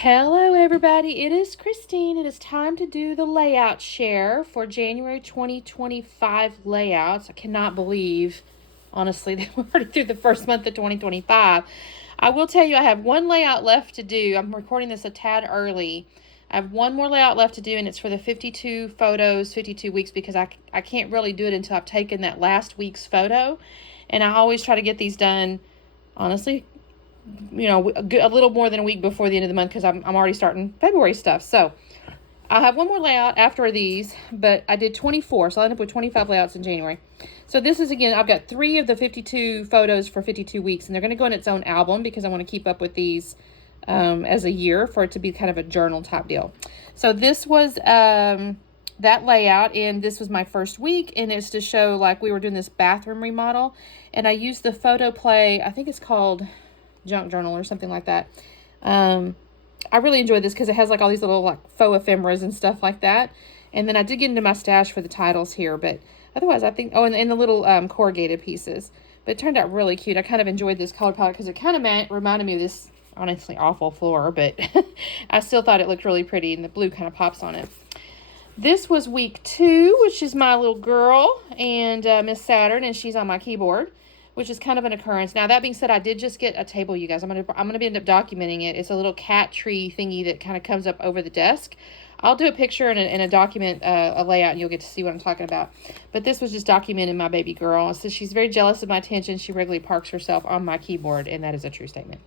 Hello everybody, it is Christine. It is time to do the layout share for January 2025 layouts. I cannot believe, honestly, that we're already through the first month of 2025. I will tell you I have one layout left to do. I'm recording this a tad early. I have one more layout left to do, and it's for the 52 photos, 52 weeks, because I can't really do it until I've taken that last week's photo. And I always try to get these done, honestly, a little more than a week before the end of the month, because I'm already starting February stuff. So I'll have one more layout after these, but I did 24, so I'll end up with 25 layouts in January. So this is, again, I've got 3 of the 52 photos for 52 weeks, and they're going to go in its own album because I want to keep up with these as a year for it to be kind of a journal type deal. So this was that layout, and this was my first week, and it's to show like we were doing this bathroom remodel, and I used the photo play, I think it's called Junk Journal or something like that. I really enjoyed this because it has like all these little like faux ephemeras and stuff like that. And then I did get into my stash for the titles here, but otherwise I think, and the little corrugated pieces. But it turned out really cute. I kind of enjoyed this color palette because it kind of reminded me of this honestly awful floor, but I still thought it looked really pretty, and the blue kind of pops on it. This was week 2, which is my little girl and Miss Saturn, and she's on my keyboard, which is kind of an occurrence. Now, that being said, I did just get a table, you guys. I'm gonna end up documenting it. It's a little cat tree thingy that kind of comes up over the desk. I'll do a picture and a document, a layout, and you'll get to see what I'm talking about. But this was just documenting my baby girl. So she's very jealous of my attention. She regularly parks herself on my keyboard, and that is a true statement.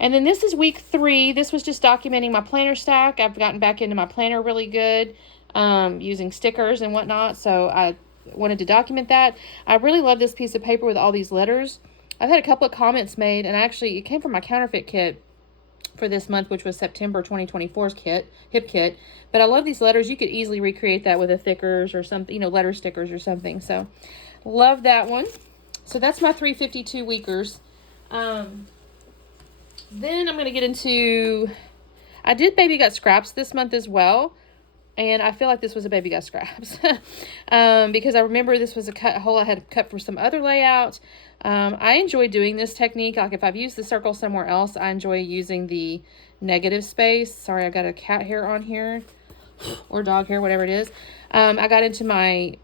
And then this is week 3. This was just documenting my planner stack. I've gotten back into my planner really good, using stickers and whatnot. So I wanted to document that. I really love this piece of paper with all these letters. I've had a couple of comments made, and actually it came from my counterfeit kit for this month, which was September 2024's hip kit. But I love these letters. You could easily recreate that with a thickers or something, letter stickers or something. So love that one. So that's my 352 weekers. Then I'm going to get into, I did Baby Got Scraps this month as well. And I feel like this was a Baby Got Scraps because I remember this was a hole I had cut for some other layout. I enjoy doing this technique. Like if I've used the circle somewhere else, I enjoy using the negative space. Sorry, I've got a cat hair on here or dog hair, whatever it is. I got into my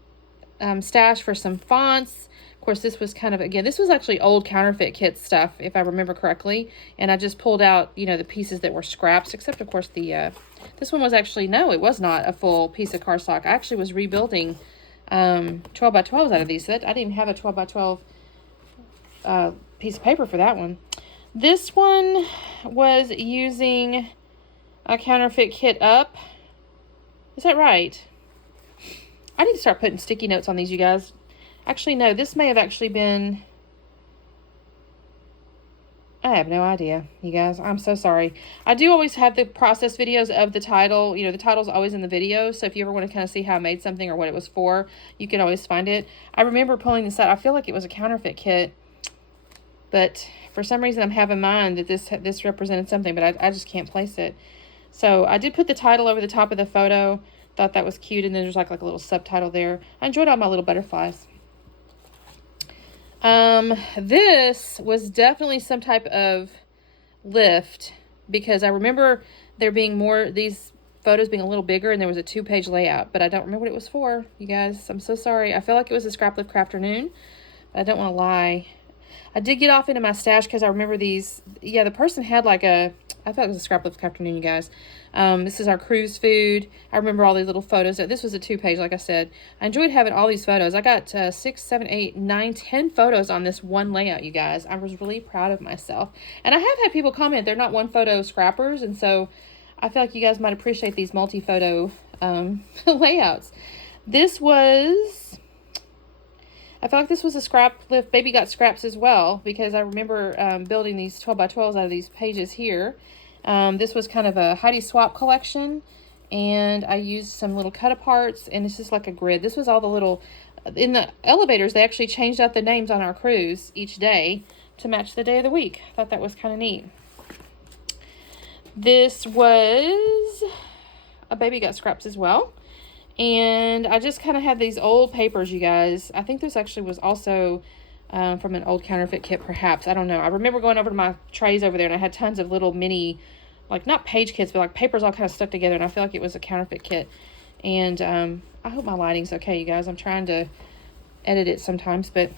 stash for some fonts. Of course, this was kind of, again, this was actually old counterfeit kit stuff, if I remember correctly. And I just pulled out, the pieces that were scraps, except, of course, this one was actually, no, it was not a full piece of cardstock. I actually was rebuilding 12 by 12s out of these. So I didn't even have a 12 by 12 piece of paper for that one. This one was using a counterfeit kit up. Is that right? I need to start putting sticky notes on these, you guys. Actually, no, this may have actually been, I have no idea, you guys. I'm so sorry. I do always have the process videos of the title. The title's always in the video. So if you ever want to kind of see how I made something or what it was for, you can always find it. I remember pulling this out. I feel like it was a counterfeit kit. But for some reason, I'm having in mind that this represented something, but I just can't place it. So I did put the title over the top of the photo. Thought that was cute. And then there's like a little subtitle there. I enjoyed all my little butterflies. This was definitely some type of lift because I remember there being these photos being a little bigger, and there was a 2-page layout, but I don't remember what it was for, you guys. I'm so sorry. I feel like it was a Scrap Lift Crafternoon, but I don't want to lie. I did get off into my stash because I remember these. Yeah, the person had like I thought it was a Scrap Lift Afternoon, you guys. This is our cruise food. I remember all these little photos. This was a 2-page, like I said. I enjoyed having all these photos. I got 6, 7, 8, 9, 10 photos on this one layout, you guys. I was really proud of myself. And I have had people comment they're not one photo scrappers, and so I feel like you guys might appreciate these multi-photo layouts. I felt like this was a Scrap Lift Baby Got Scraps as well, because I remember building these 12 by 12s out of these pages here. This was kind of a Heidi Swap collection, and I used some little cut-aparts, and it's just like a grid. This was all the little, in the elevators, they actually changed out the names on our cruise each day to match the day of the week. I thought that was kind of neat. This was a Baby Got Scraps as well. And I just kind of had these old papers, you guys. I think this actually was also from an old counterfeit kit, perhaps. I don't know. I remember going over to my trays over there, and I had tons of little mini like not page kits, but like papers all kind of stuck together, and I feel like it was a counterfeit kit. And I hope my lighting's okay, you guys. I'm trying to edit it sometimes, but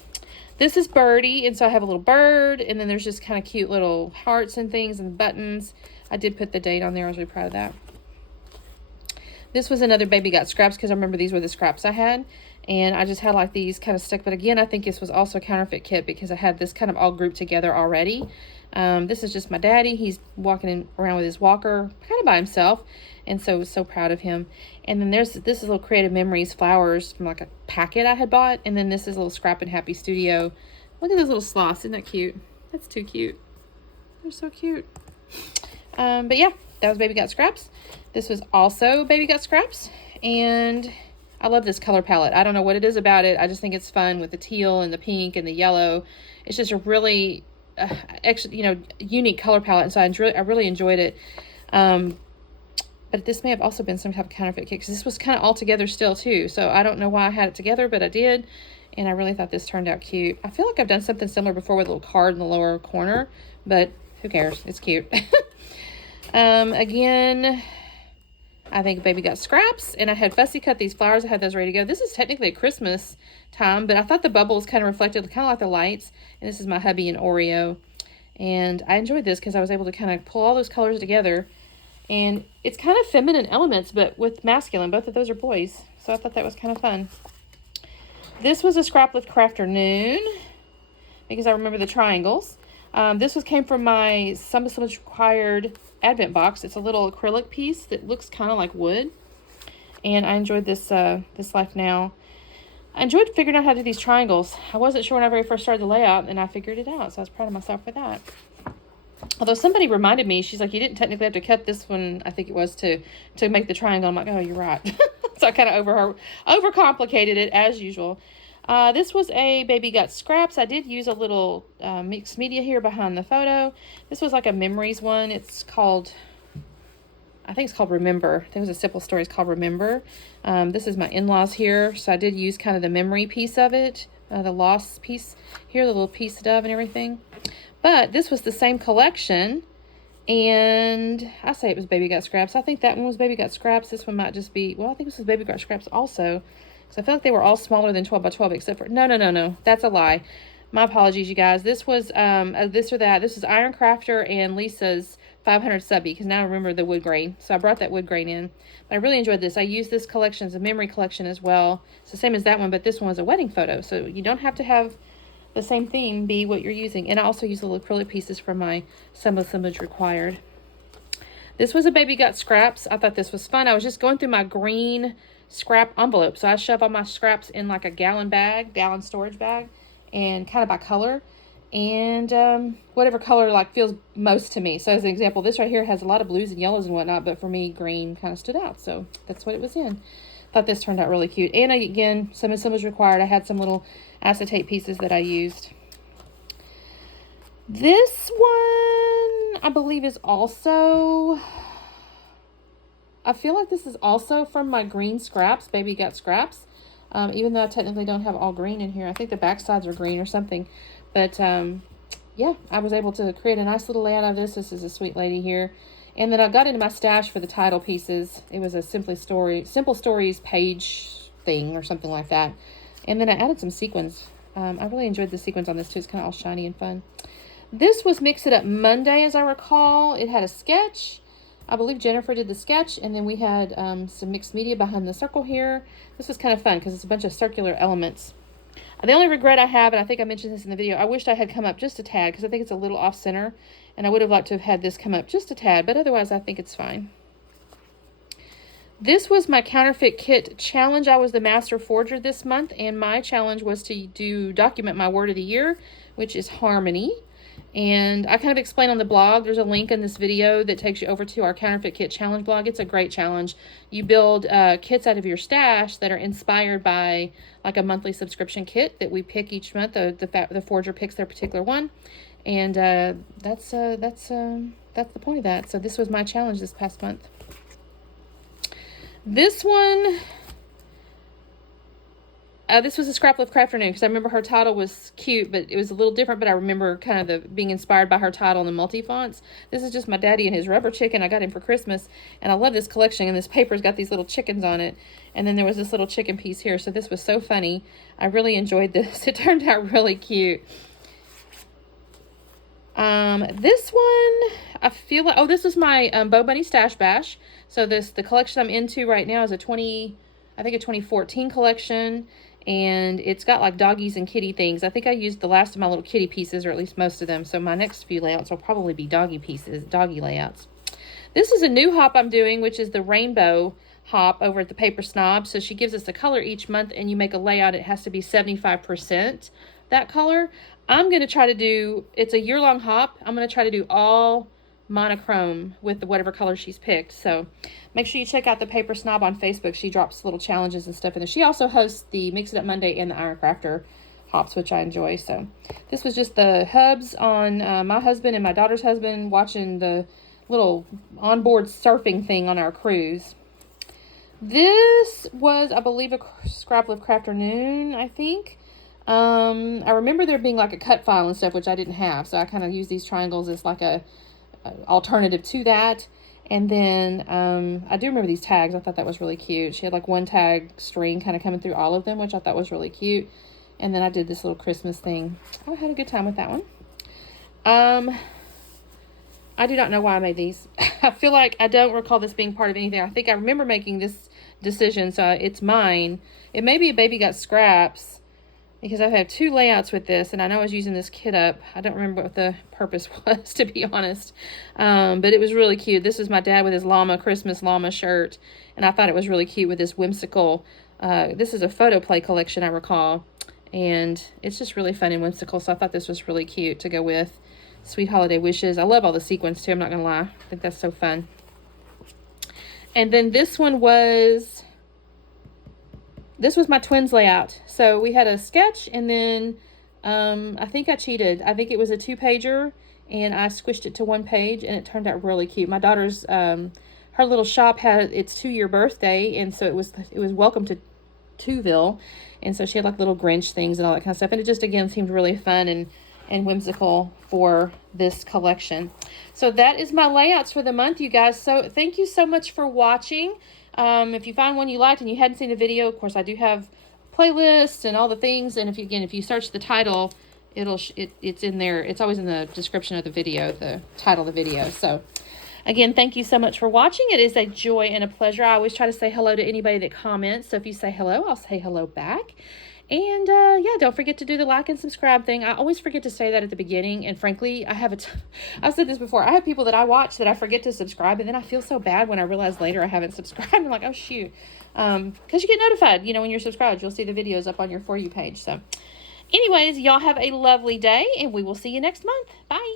this is Birdie, and so I have a little bird, and then there's just kind of cute little hearts and things and buttons. I did put the date on there. I was really proud of that. This was another Baby Got Scraps, because I remember these were the scraps I had, and I just had like these kind of stuck. But again, I think this was also a counterfeit kit because I had this kind of all grouped together already. This is just my daddy. He's walking around with his walker kind of by himself, and so I was so proud of him. And then this is little Creative Memories flowers from like a packet I had bought, and then this is a little Scrap and Happy Studio. Look at those little sloths. Isn't that cute? That's too cute. They're so cute. But yeah, that was Baby Got Scraps. This was also Baby Got Scraps, and I love this color palette. I don't know what it is about it. I just think it's fun with the teal and the pink and the yellow. It's just a really unique color palette, and so I really enjoyed it. But this may have also been some type of counterfeit kit, because this was kind of all together still too. So I don't know why I had it together, but I did, and I really thought this turned out cute. I feel like I've done something similar before with a little card in the lower corner, but who cares? It's cute. Again, I think Baby Got Scraps, and I had fussy cut these flowers. I had those ready to go. This is technically a Christmas time, but I thought the bubbles kind of reflected kind of like the lights. And this is my hubby and Oreo, and I enjoyed this because I was able to kind of pull all those colors together, and it's kind of feminine elements, but with masculine. Both of those are boys, so I thought that was kind of fun. This was a Scrap with Crafternoon, because I remember the triangles. This came from my Some Required Advent box. It's a little acrylic piece that looks kind of like wood, and I enjoyed this Life Now. I enjoyed figuring out how to do these triangles. I wasn't sure when I very first started the layout, and I figured it out, so I was proud of myself for that. Although somebody reminded me, she's like, you didn't technically have to cut this one, I think it was, to make the triangle. I'm like, oh, you're right. So I kind of overcomplicated it as usual. This was a Baby Got Scraps. I did use a little mixed media here behind the photo. This was like a memories one. It's called, I think it's called Remember. I think it was a simple story. It's called Remember. This is my in-laws here. So I did use kind of the memory piece of it, the lost piece here, the little piece dove and everything. But this was the same collection, and I say it was Baby Got Scraps. I think that one was Baby Got Scraps. This one might just be, well, I think this was Baby Got Scraps also. So I feel like they were all smaller than 12 by 12, except for, no. That's a lie. My apologies, you guys. This was this or that. This is Iron Crafter and Lisa's 500 subby, because now I remember the wood grain. So I brought that wood grain in. But I really enjoyed this. I used this collection as a memory collection as well. It's the same as that one, but this one was a wedding photo. So you don't have to have the same theme be what you're using. And I also use little acrylic pieces from my Some Assemblage Required. This was a Baby Got Scraps. I thought this was fun. I was just going through my green scrap envelope. So I shove all my scraps in like a gallon storage bag, and kind of by color. And whatever color like feels most to me. So as an example, this right here has a lot of blues and yellows and whatnot, but for me, green kind of stood out. So that's what it was in. Thought this turned out really cute. And again, Some Assemblage Required. I had some little acetate pieces that I used. This one, I believe, is also, I feel like this is also from my green scraps, Baby Got Scraps. Even though I technically don't have all green in here. I think the back sides are green or something. But yeah, I was able to create a nice little layout of this. This is a sweet lady here. And then I got into my stash for the title pieces. It was a Simple Stories page thing or something like that. And then I added some sequins. I really enjoyed the sequins on this too. It's kind of all shiny and fun. This was Mix It Up Monday, as I recall. It had a sketch. I believe Jennifer did the sketch. And then we had some mixed media behind the circle here. This was kind of fun because it's a bunch of circular elements. The only regret I have, and I think I mentioned this in the video, I wished I had come up just a tad because I think it's a little off center. And I would have liked to have had this come up just a tad, but otherwise I think it's fine. This was my counterfeit kit challenge. I was the master forger this month, and my challenge was to document my word of the year, which is harmony. And I kind of explain on the blog. There's a link in this video that takes you over to our counterfeit kit challenge blog. It's a great challenge. You build kits out of your stash that are inspired by like a monthly subscription kit that we pick each month. The forger picks their particular one. And that's the point of that. So this was my challenge this past month. This one, This was a Scrapbook Craft Afternoon, because I remember her title was cute, but it was a little different, but I remember kind of being inspired by her title and the multi-fonts. This is just my daddy and his rubber chicken I got him for Christmas, and I love this collection, and this paper's got these little chickens on it, and then there was this little chicken piece here, so this was so funny. I really enjoyed this. It turned out really cute. This one, I feel like, oh, this was my Bo Bunny Stash Bash. So the collection I'm into right now is a 2014 collection, and it's got like doggies and kitty things. I think I used the last of my little kitty pieces, or at least most of them. So my next few layouts will probably be doggy layouts. This is a new hop I'm doing, which is the rainbow hop over at the Paper Snob. So she gives us a color each month, and you make a layout. It has to be 75% that color. I'm going to try to do, it's a year-long hop. I'm going to try to do all monochrome with whatever color she's picked. So make sure you check out the Paper Snob on Facebook. She drops little challenges and stuff in there. She also hosts the Mix It Up Monday and the Iron Crafter hops, which I enjoy. So this was just the hubs on my husband and my daughter's husband watching the little onboard surfing thing on our cruise. This was, I believe, a Scrapbook Craft Afternoon, I think. I remember there being like a cut file and stuff, which I didn't have. So I kind of use these triangles as like a alternative to that. And then I do remember these tags. I thought that was really cute. She had like one tag string kind of coming through all of them, which I thought was really cute. And then I did this little Christmas thing. I had a good time with that one. I do not know why I made these. I feel like I don't recall this being part of anything. I think I remember making this decision, so it's mine. It may be a Baby Got Scraps, because I've had two layouts with this, and I know I was using this kit up. I don't remember what the purpose was, to be honest. But it was really cute. This is my dad with his Christmas llama shirt, and I thought it was really cute with this whimsical, this is a photo play collection, I recall, and it's just really fun and whimsical, so I thought this was really cute to go with. Sweet Holiday Wishes. I love all the sequins, too. I'm not going to lie. I think that's so fun. And then this one was... This was my twins layout. So we had a sketch, and then I think I cheated. I think it was a 2-pager, and I squished it to 1 page, and it turned out really cute. My daughter's, her little shop had its 2-year birthday, and so it was welcome to Tuville, and so she had like little Grinch things and all that kind of stuff, and it just, again, seemed really fun and whimsical for this collection. So that is my layouts for the month, you guys. So thank you so much for watching. If you find one you liked and you hadn't seen the video, of course I do have playlists and all the things, and if you search the title, it's in there. It's always in the description of the video, the title of the video. So again, thank you so much for watching. It is a joy and a pleasure. I always try to say hello to anybody that comments, so if you say hello, I'll say hello back. And yeah, don't forget to do the like and subscribe thing. I always forget to say that at the beginning, and frankly, I've said this before. I have people that I watch that I forget to subscribe, and then I feel so bad when I realize later I haven't subscribed. I'm like, oh shoot, because you get notified, when you're subscribed, you'll see the videos up on your For You page. So anyways, y'all have a lovely day, and we will see you next month. Bye.